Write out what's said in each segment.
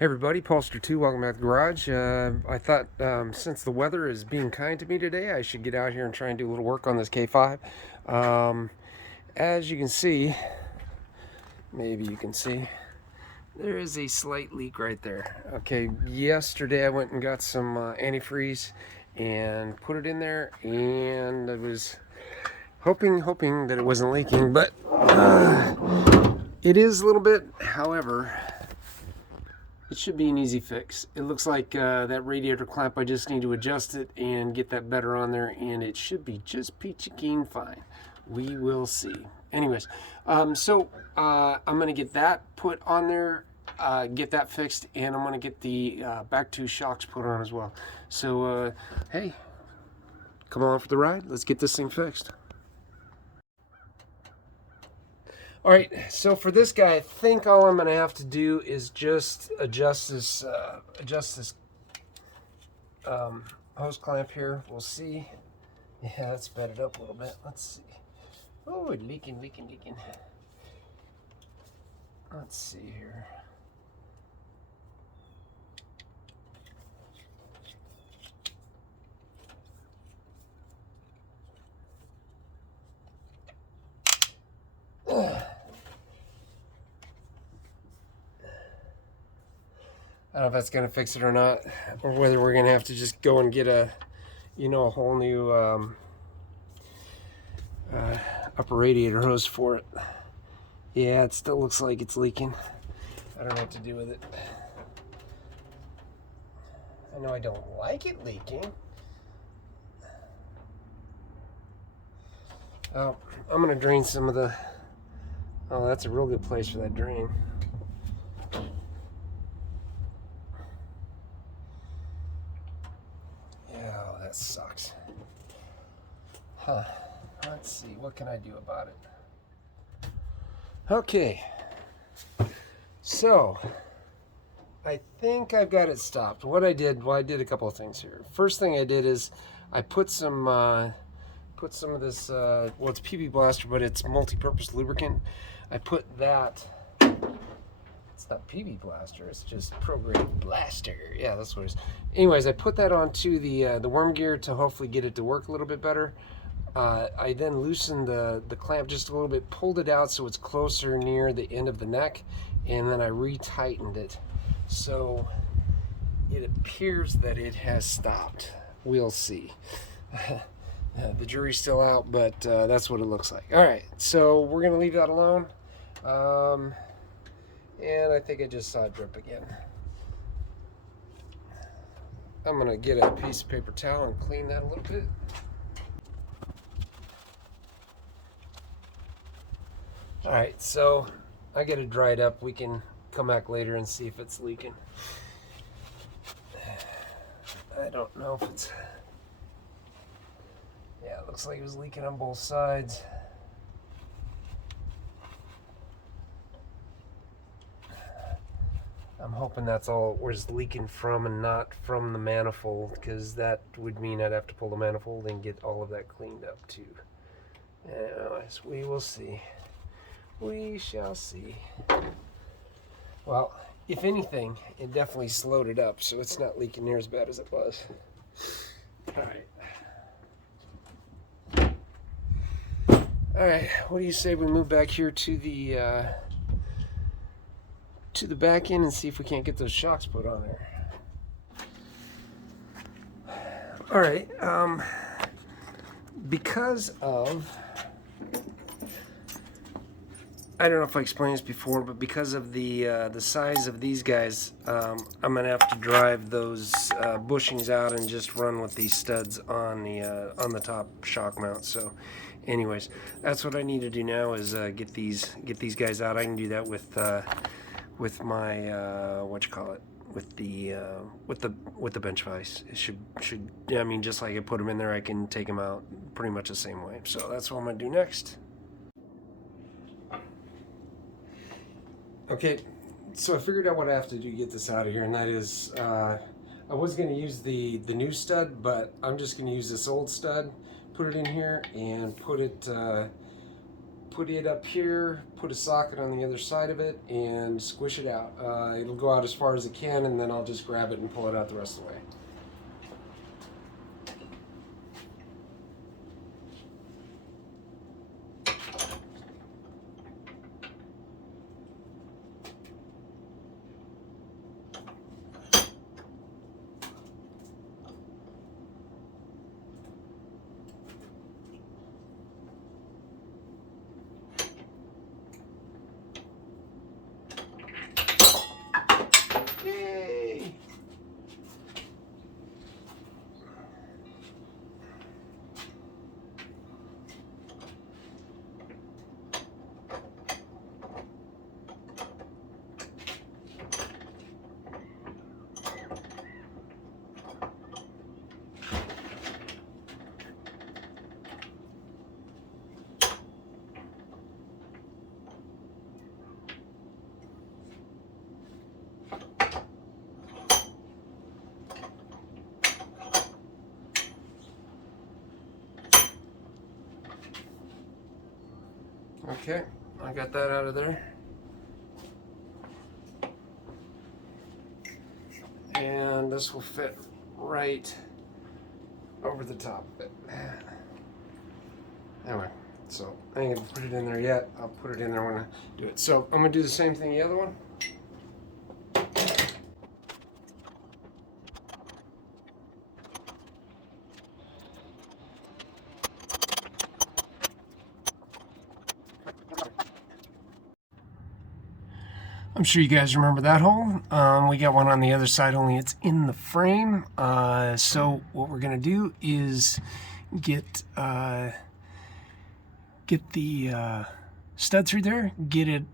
Hey everybody, Paulster2, welcome back to the garage. I thought since the weather is being kind to me today, I should get out here and try and do a little work on this K5. As you can see, maybe you can see, there is a slight leak right there. Okay, yesterday I went and got some antifreeze and put it in there, and I was hoping that it wasn't leaking, but it is a little bit. However, it should be an easy fix. It looks like that radiator clamp, I just need to adjust it and get that better on there, and it should be just peachy keen fine. We will see. Anyways, I'm going to get that put on there, get that fixed, and I'm going to get the back two shocks put on as well. So, hey, come along for the ride. Let's get this thing fixed. All right, so for this guy, I think all I'm gonna have to do is just adjust this hose clamp here. We'll see. Yeah, let's sped it up a little bit. Let's see. Oh, it's leaking. Let's see here. I don't know if that's gonna fix it or not, or whether we're gonna have to just go and get a whole new upper radiator hose for it. Yeah, it still looks like it's leaking. I don't know what to do with it. I know I don't like it leaking. Oh, I'm gonna drain some of the. Oh, that's a real good place for that drain. Yeah, oh, that sucks. Huh. Let's see, what can I do about it? Okay. So, I think I've got it stopped. What I did, well, I did a couple of things here. First thing I did is I put some of this, well, it's PB Blaster, but it's multi-purpose lubricant. I put that, it's not PB Blaster, it's just Pro-Grade Blaster. Yeah, that's what it is. Anyways, I put that onto the worm gear to hopefully get it to work a little bit better. I then loosened the clamp just a little bit, pulled it out so it's closer near the end of the neck, and then I re-tightened it. So it appears that it has stopped. We'll see. The jury's still out, but that's what it looks like. All right, so we're gonna leave that alone. And I think I just saw it drip again. I'm gonna get a piece of paper towel and clean that a little bit. All right, so I get it dried up. We can come back later and see if it's leaking. I don't know if it's, yeah, it looks like it was leaking on both sides. I'm hoping that's all it was leaking from and not from the manifold, because that would mean I'd have to pull the manifold and get all of that cleaned up too. Anyways, we will see. We shall see. Well, if anything, it definitely slowed it up, so it's not leaking near as bad as it was. All right, what do you say we move back here to the back end and see if we can't get those shocks put on there? All right, because of, I don't know if I explained this before, but because of the size of these guys, I'm gonna have to drive those bushings out and just run with these studs on the top shock mount. So, anyways, that's what I need to do now is get these guys out. I can do that with my with the bench vise. It should I mean, just like I put them in there, I can take them out pretty much the same way. So that's what I'm gonna do next. Okay, so I figured out what I have to do to get this out of here, and that is, I was going to use the new stud, but I'm just going to use this old stud, put it in here, and put it put it up here, put a socket on the other side of it, and squish it out. It'll go out as far as it can, and then I'll just grab it and pull it out the rest of the way. Yay! Okay, I got that out of there. And this will fit right over the top of it. Anyway, so I ain't gonna put it in there yet. I'll put it in there when I do it. So I'm gonna do the same thing the other one. I'm sure you guys remember that hole. We got one on the other side, only it's in the frame. So what we're gonna do is get the stud through there, get it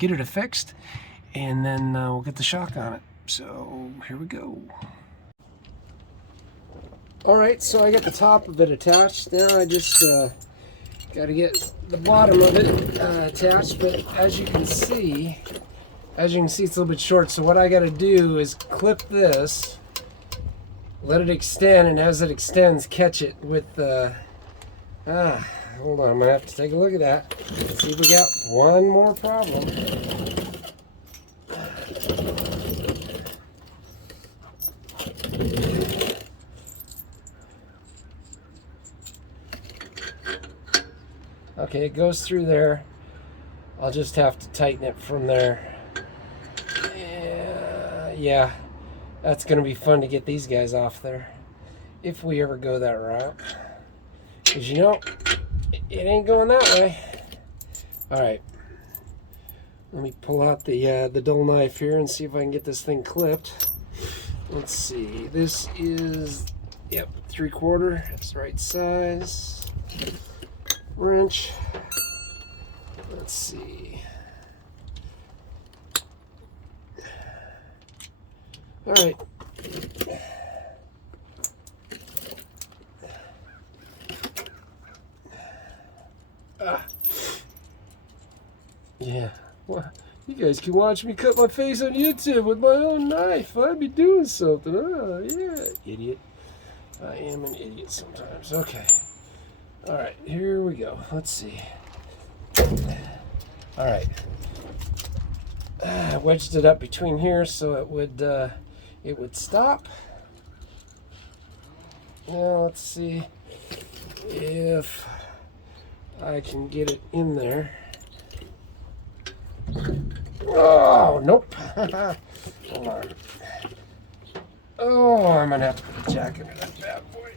affixed, and then we'll get the shock on it. So here we go. All right, so I got the top of it attached. Now I just got to get the bottom of it attached. But as you can see, it's a little bit short. So what I got to do is clip this, let it extend, and as it extends, catch it with the. Hold on, I'm gonna have to take a look at that. Let's see if we got one more problem. Okay, it goes through there. I'll just have to tighten it from there. Yeah, that's gonna be fun to get these guys off there, if we ever go that route. Because you know, it ain't going that way. All right, let me pull out the dull knife here and see if I can get this thing clipped. Let's see, this is, yep, 3/4, it's the right size. Wrench, let's see. All right. Yeah, well, you guys can watch me cut my face on YouTube with my own knife. I'd be doing something. Oh, yeah, idiot. I am an idiot sometimes. Okay. All right, here we go. Let's see. All right. I wedged it up between here so it would stop. Now let's see if I can get it in there. Oh, nope. Hold on. Oh, I'm gonna have to put a jack into that bad boy.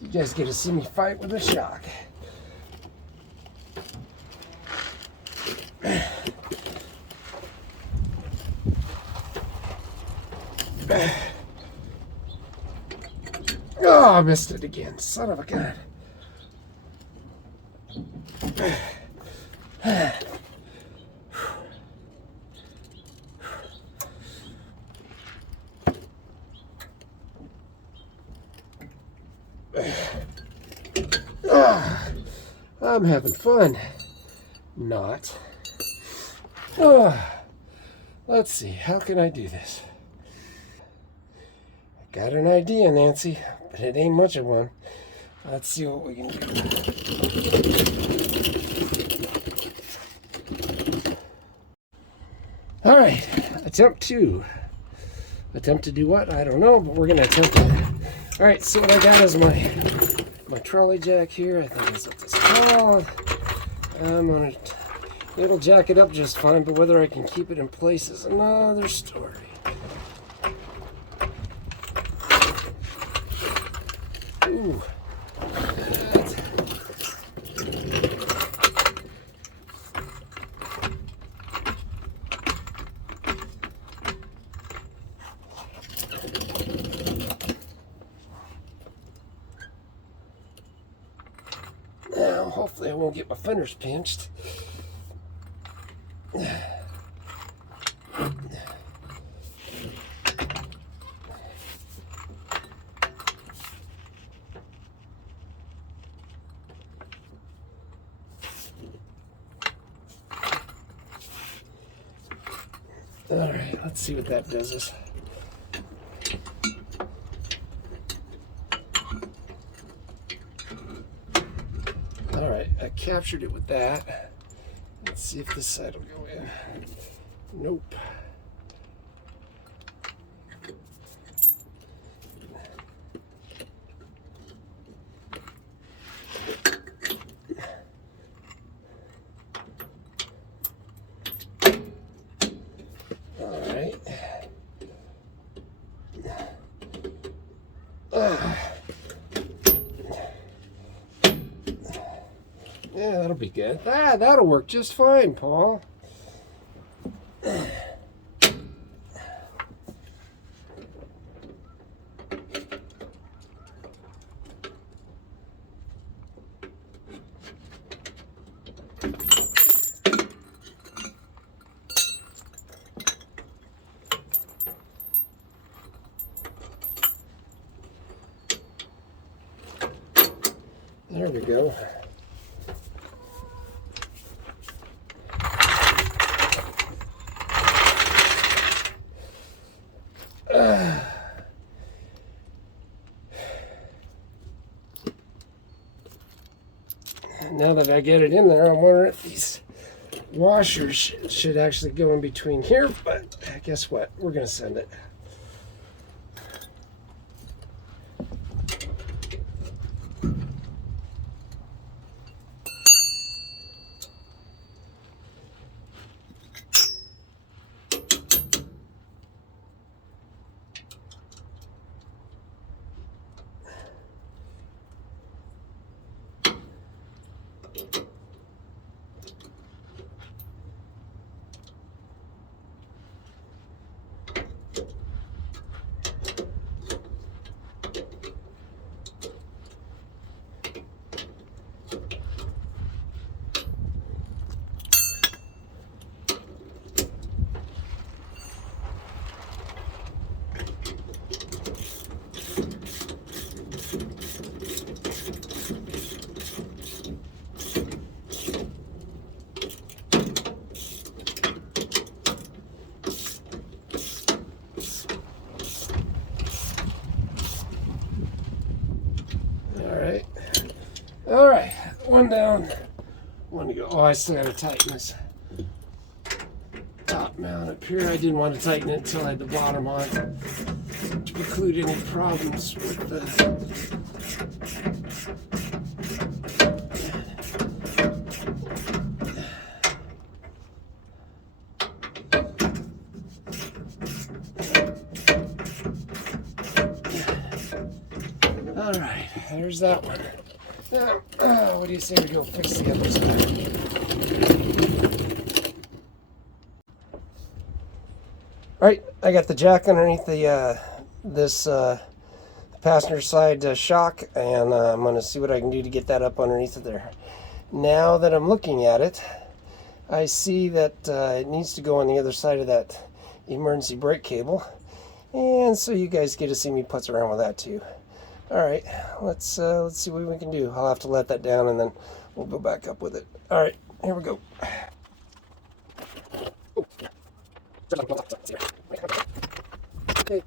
You guys get to see me fight with a shock. Oh, I missed it again. Son of a gun. I'm having fun. Not. Let's see, how can I do this? Got an idea, Nancy, but it ain't much of one. Let's see what we can do. All right, attempt two. Attempt to do what? I don't know, but we're gonna attempt it. All right, so what I got is my trolley jack here. I think that's what this is called. I'm gonna. It'll jack it up just fine, but whether I can keep it in place is another story. Ooh. Now, hopefully I won't get my fenders pinched. All right, let's see what that does us. All right, I captured it with that. Let's see if this side will go in. Nope. Yeah, that'll be good. That'll work just fine, Paul. There we go. Now that I get it in there, I'm wondering if these washers should actually go in between here, but guess what? We're going to send it. All right, one down, one to go. Oh, I still got to tighten this top mount up here. I didn't want to tighten it until I had the bottom on to preclude any problems with the all right, there's that one. Now, what do you say we go fix the other side? All right, I got the jack underneath the this passenger side shock, and I'm going to see what I can do to get that up underneath of there. Now that I'm looking at it, I see that it needs to go on the other side of that emergency brake cable, and so you guys get to see me putz around with that too. All right, let's see what we can do. I'll have to let that down and then we'll go back up with it. All right, here we go. Okay.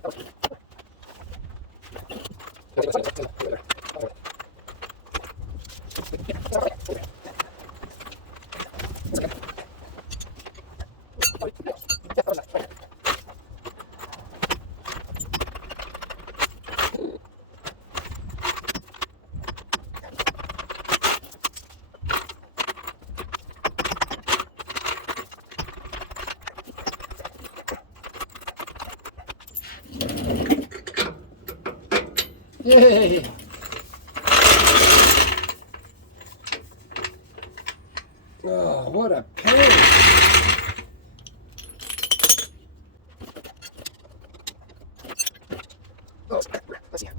Yay! Oh, what a pain! Oh, let's see.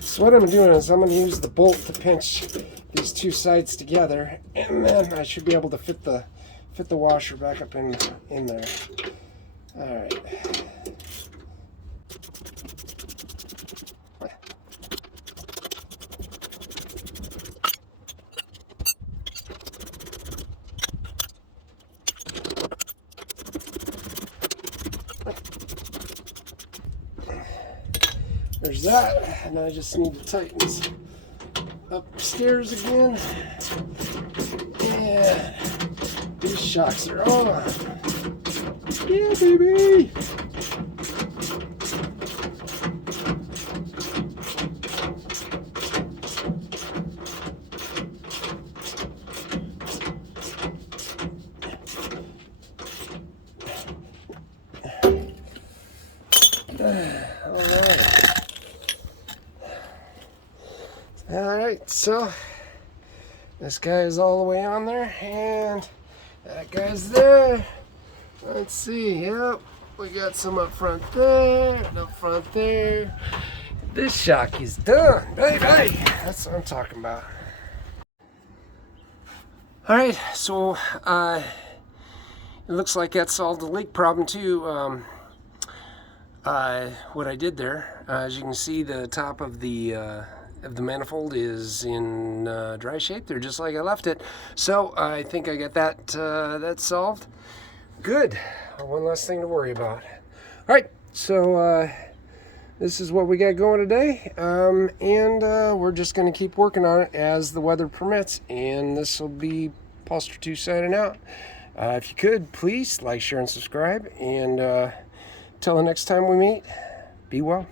So what I'm doing is I'm going to use the bolt to pinch these two sides together, and then I should be able to fit the washer back up in there. All right. There's that, and I just need to tighten this upstairs again. Yeah, these shocks are on. Yeah, baby. All right, so this guy is all the way on there, and that guy's there. Let's see. Yep, we got some up front there, and up front there. This shock is done, baby. That's what I'm talking about. All right, so it looks like that solved the leak problem too. What I did there, as you can see, the top of the manifold is in dry shape. They're just like I left it. So I think I got that solved. Good. One less thing to worry about. All right, so this is what we got going today, and we're just going to keep working on it as the weather permits, and this will be Poster 2 signing out. If you could, please like, share, and subscribe, and till the next time we meet, be well.